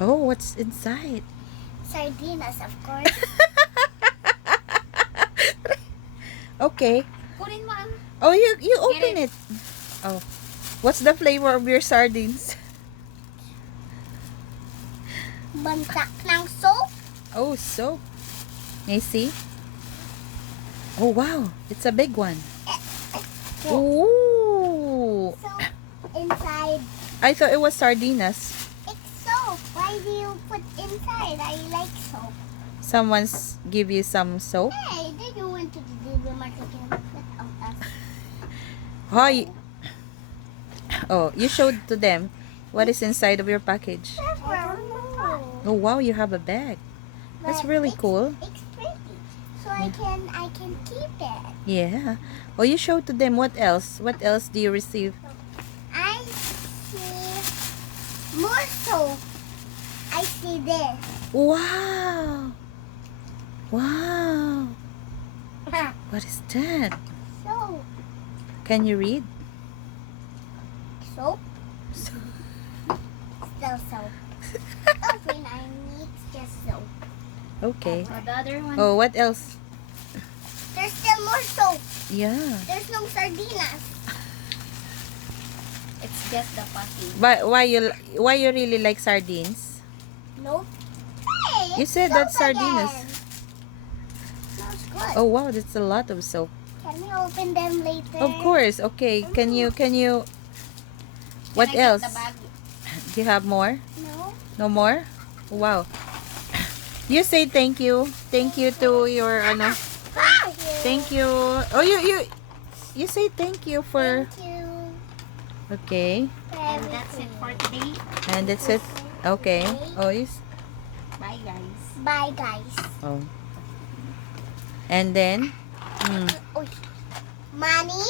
Oh, what's inside? Sardinas, of course. Okay. Kunin mo ang Oh, you open it. it. Oh. What's the flavor of your sardines? bantak ng soap. Oh, soap. May see? Oh, wow. It's a big one. Ooh. Soap inside. I thought it was sardinas. It's soap. Why do you put inside? I like soap. Someone's give you some soap. Hey, did you went to the market and put on us? Hoy. Oh, you showed to them what is inside of your package. Oh, wow, you have a bag. That's really cool. It's pretty. So I can keep it. Yeah. Oh, you showed to them what else? What else do you receive? I see more soap. I see this. Wow. Wow. What is that? Soap. Can you read? Soap. Still soap. When I need just soap. Okay. The other one. Oh, what else? There's still more soap. Yeah. There's no sardinas. It's just the patty. But why you really like sardines? Nope. Hey, You it's said that's soap sardinas. again. Smells good. Oh, wow, that's a lot of soap. Can we open them later? Of course. Okay. Can you what Can I else? get the bag? Do you have more? No. No more? Wow. You say thank you. Thank you to your ano. Thank you. Oh, you say thank you for. Thank you. Okay. And that's it for today. And that's it. Okay. Oh, Bye guys. Bye guys. Oh. And then Money.